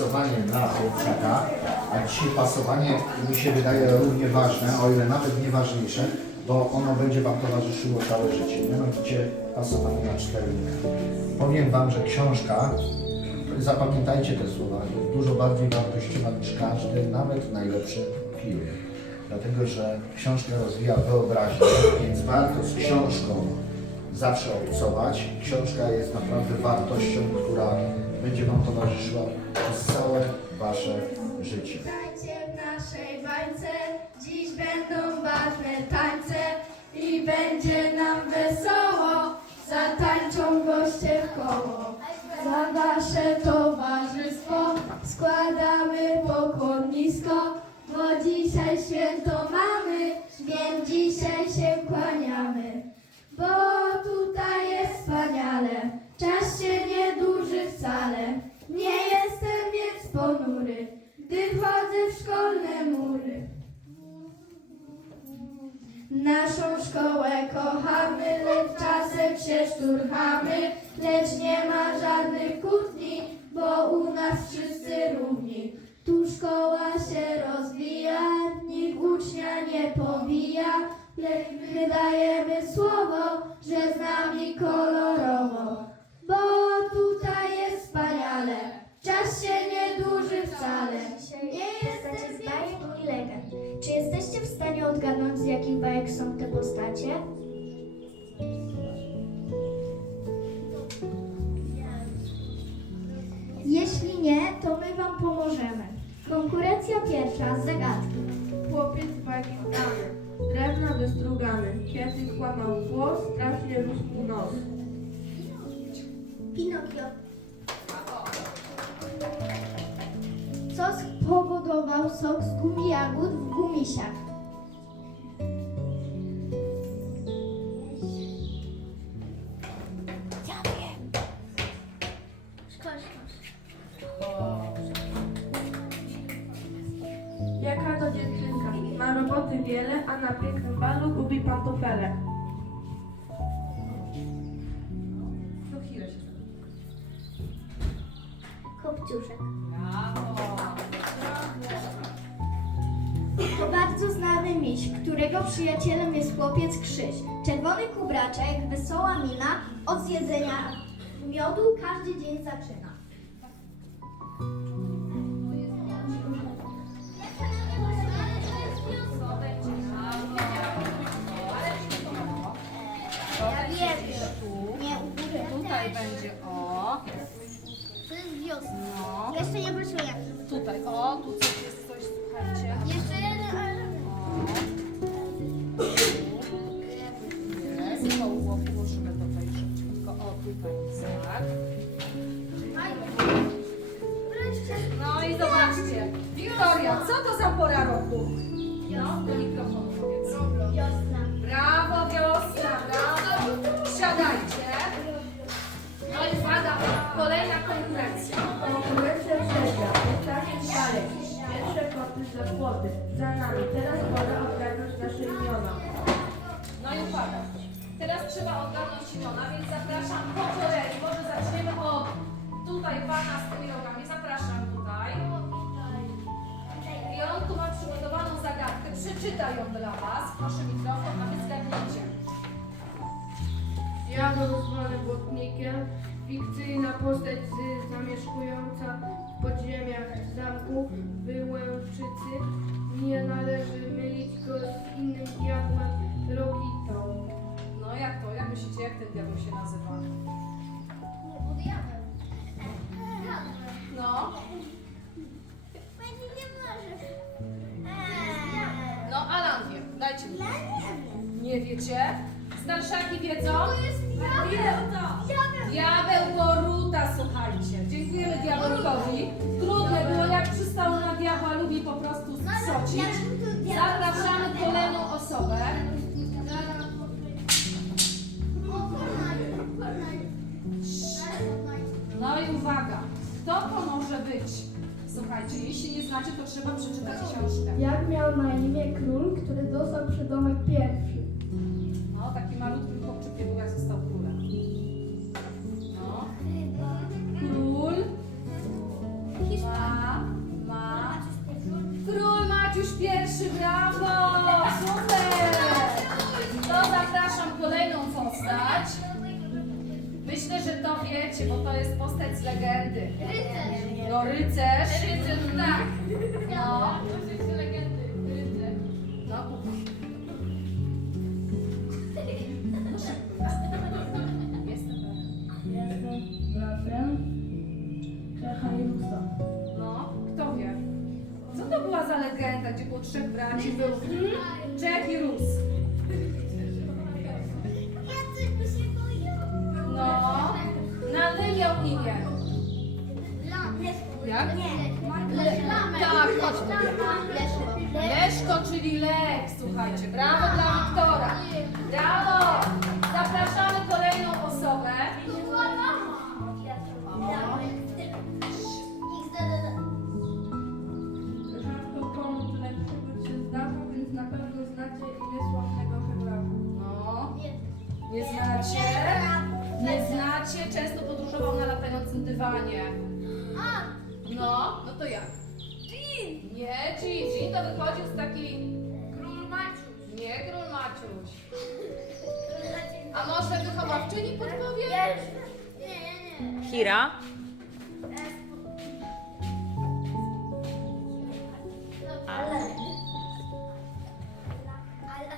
pasowanie na plecaka, a dzisiaj pasowanie mi się wydaje równie ważne, o ile nawet nie ważniejsze, bo ono będzie Wam towarzyszyło całe życie. Mianowicie pasowanie na cztery dni. Powiem Wam, że książka, zapamiętajcie te słowa, jest dużo bardziej wartościowa niż każdy, nawet najlepszy film. Dlatego, że książka rozwija wyobraźnię, więc warto z książką zawsze obcować. Książka jest naprawdę wartością, która będzie Wam towarzyszyła przez całe Wasze życie. Witajcie w naszej bańce, dziś będą ważne tańce i będzie nam wesoło, zatańczą goście w koło. Za wasze towarzystwo składamy pokłon nisko, bo dzisiaj święto wcale, nie jestem więc ponury, gdy wchodzę w szkolne mury. Naszą szkołę kochamy, lecz czasem się szturchamy, lecz nie ma żadnych kłótni, bo u nas wszyscy równi. Tu szkoła się rozwija, nikt ucznia nie pobija, lecz my dajemy słowo, że z nami kolorowo. Drewna wystrugany, kiedy kłamał głos, strasznie rósł nos. Pinokio. Co spowodował sok z gumi jagód w gumisiach? Roboty wiele, a na pięknym balu gubi pantofele. Kopciuszek. To bardzo znany miś, którego przyjacielem jest chłopiec Krzyś. Czerwony kubraczek, wesoła mina, od zjedzenia miodu każdy dzień zaczyna. Wiosna. No. Jeszcze nie pracuję. Tutaj o, tu coś jest coś, słuchajcie. Jeszcze za płoty, za nami, teraz pora odgadnąć nasze imiona. No i uwaga. Teraz trzeba odgadnąć imiona, więc zapraszam po kolei. Może zaczniemy od tutaj pana z tymi rogami. Zapraszam tutaj. I on tu ma przygotowaną zagadkę. Przeczyta ją dla was. Proszę mikrofon, a wy zgadnijcie. Ja był zwany błotnikiem, fikcyjna postać z, zamieszkująca podziemiach zamku Wyłęczycy. Nie należy mylić go z innym diabłem Rogitą. No jak to? Jak myślicie, jak ten diabeł się nazywa? No. No, Alan wie. Dajcie mi. Nie wiecie? Starszaki wiedzą? Diabeł Boruta, słuchajcie. Dziękujemy diabelkowi. Trudne było, jak przystało na diabła, lubi po prostu socić. Zapraszamy kolejną osobę. No i uwaga, kto to może być? Słuchajcie, jeśli nie znacie, to trzeba przeczytać książkę. Jak miał na imię król, który dostał przydomek pierwszy? No, taki malutki bo to jest postać z legendy. No rycerz. Rycerz, tak. No. legendy. Rycerz. No. No szybko. Jestem. bratem Hajrusa. No, kto wie? Co to była za legenda, gdzie było trzech braci? Był Jack i Rus. Jak? Tak, chodźmy. Leszko, czyli Lek, słuchajcie. Brawo dla Wiktora. Brawo! Takiej... Król Maciuś. Nie, Król Maciuś. A może wychowawczyni podpowie? Hira.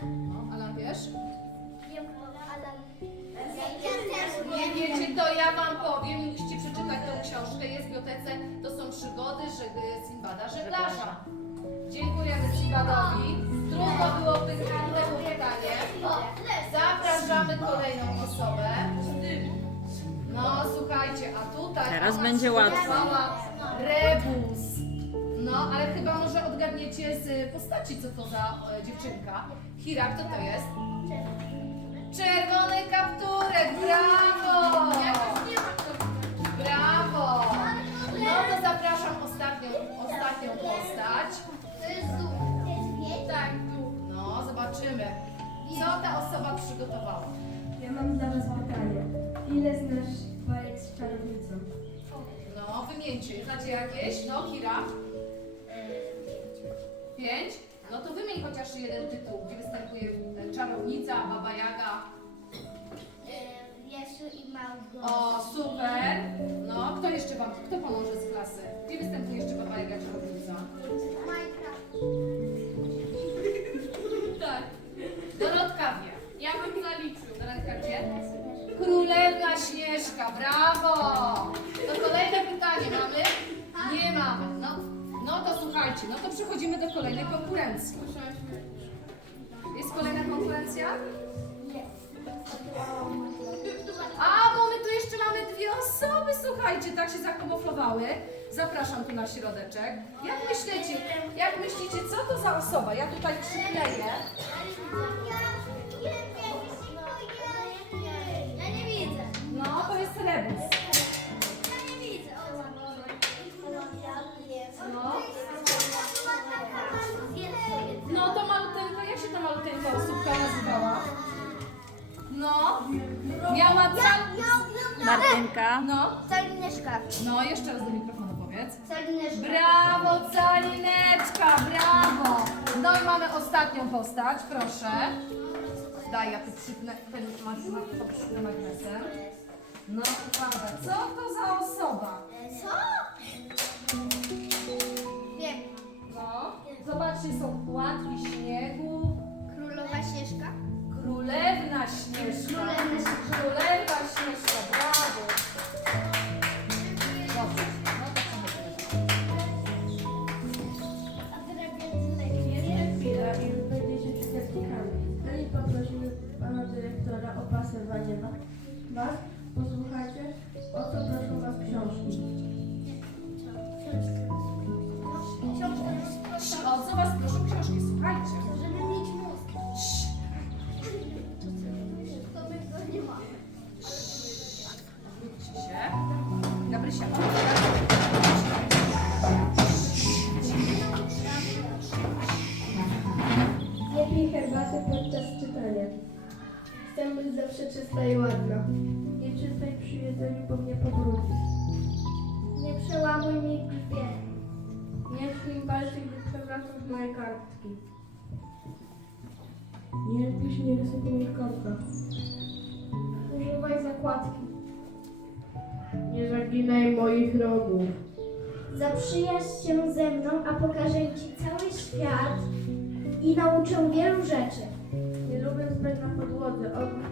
No, Alan wiesz? Nie wiecie, to ja wam powiem. Musicie przeczytać tą książkę. Jest w bibliotece. To są przygody Ży- Sinbada Żeglarza. Dziękujemy Sinbadowi. Trudno było temu pytanie. Zapraszamy kolejną osobę. No słuchajcie, a tutaj Teraz ona będzie łatwo. przygotowała Rebus. No, ale chyba może odgadniecie z postaci, co to za e, dziewczynka. Hira, kto to jest? Znacie jakieś? No, Kira? Pięć? No to wymień chociaż jeden tytuł, gdzie występuje e, czarownica, baba Jaga. O, super! No, kto jeszcze wam, kto pomoże z klasy? Gdzie występuje jeszcze baba Jaga, czarownica? Tak. Dorotka wie. Ja bym zaliczył. Dorotka gdzie? Królewna Śnieżka, brawo! To kolejne pytanie mamy? Słuchajcie, no to przechodzimy do kolejnej konkurencji. Jest kolejna konkurencja? A, bo my tu jeszcze mamy dwie osoby, słuchajcie, tak się zakamuflowały. Zapraszam tu na środeczek. Jak myślicie, jak myślicie, co to za osoba? Ja tutaj przykleję. No, Calineczka. no, jeszcze raz do mikrofonu powiedz. Calineczka. Brawo, Calineczka, brawo! No i mamy ostatnią postać, proszę. Daj, ja tu przypnę, ten to przypnę magnesem. No uwaga, co to za osoba? Co? Wiem. No, zobaczcie, są płatki śniegu, Królowa Śnieżka. Królewna Śnieżka. Królewna Śnieżka, przełamuj mi grzbiet. Nie ślij palców, przewracasz moje kartki. Nie pisz, nie rysuj po moich kartkach. Używaj zakładki. Nie zaginaj moich rogów. Zaprzyjaźń się ze mną, a pokażę Ci cały świat i nauczę wielu rzeczy. Nie lubię spać na podłodze, odłóż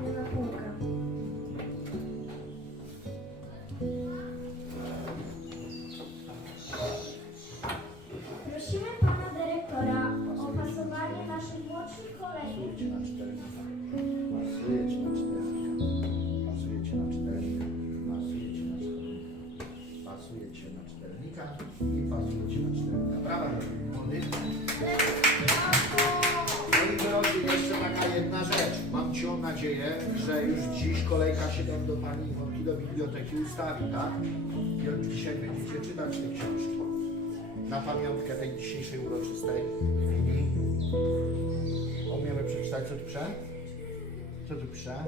nadzieję, że już dziś kolejka się tam do Pani Iwonki do biblioteki ustawi, tak? I od dzisiaj będziecie czytać te książki. Na pamiątkę tej dzisiejszej uroczystej chwili. Umiemy przeczytać, co tu pisze? Co tu pisze?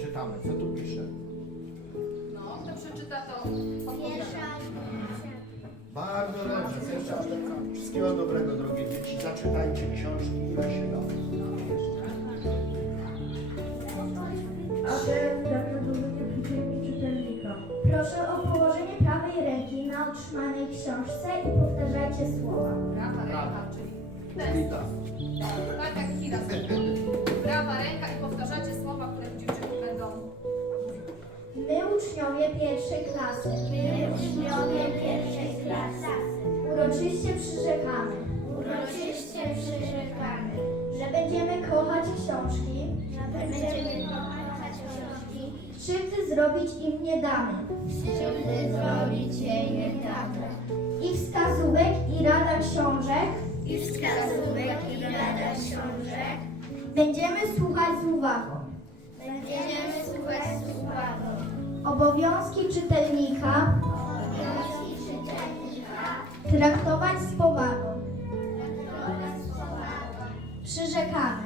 Czytamy, co tu pisze? No, kto przeczyta to opowiada. Bardzo dobrze. Wszystkiego dobrego, drogie dzieci. Zaczytajcie książki, ile się da. A teraz czytelnika. Proszę o położenie prawej ręki na otrzymanej książce i powtarzajcie słowa. Prawa ręka, czyli. Wita. Tak uczniowie pierwszej klasy. My uczniowie pierwszej klasy. Uroczyście przyrzekamy. Uroczyście przyrzekamy. Że będziemy kochać książki. Że będziemy kochać książki. Krzywdy zrobić im nie damy. Krzywdy zrobić jej nie damy. I wskazówek i rada książek. I wskazówek i rada książek. Będziemy słuchać z uwagą. Będziemy. Obowiązki czytelnika. Obowiązki czytelnika. Traktować z powagą. Traktować z powagą. Przyrzekamy.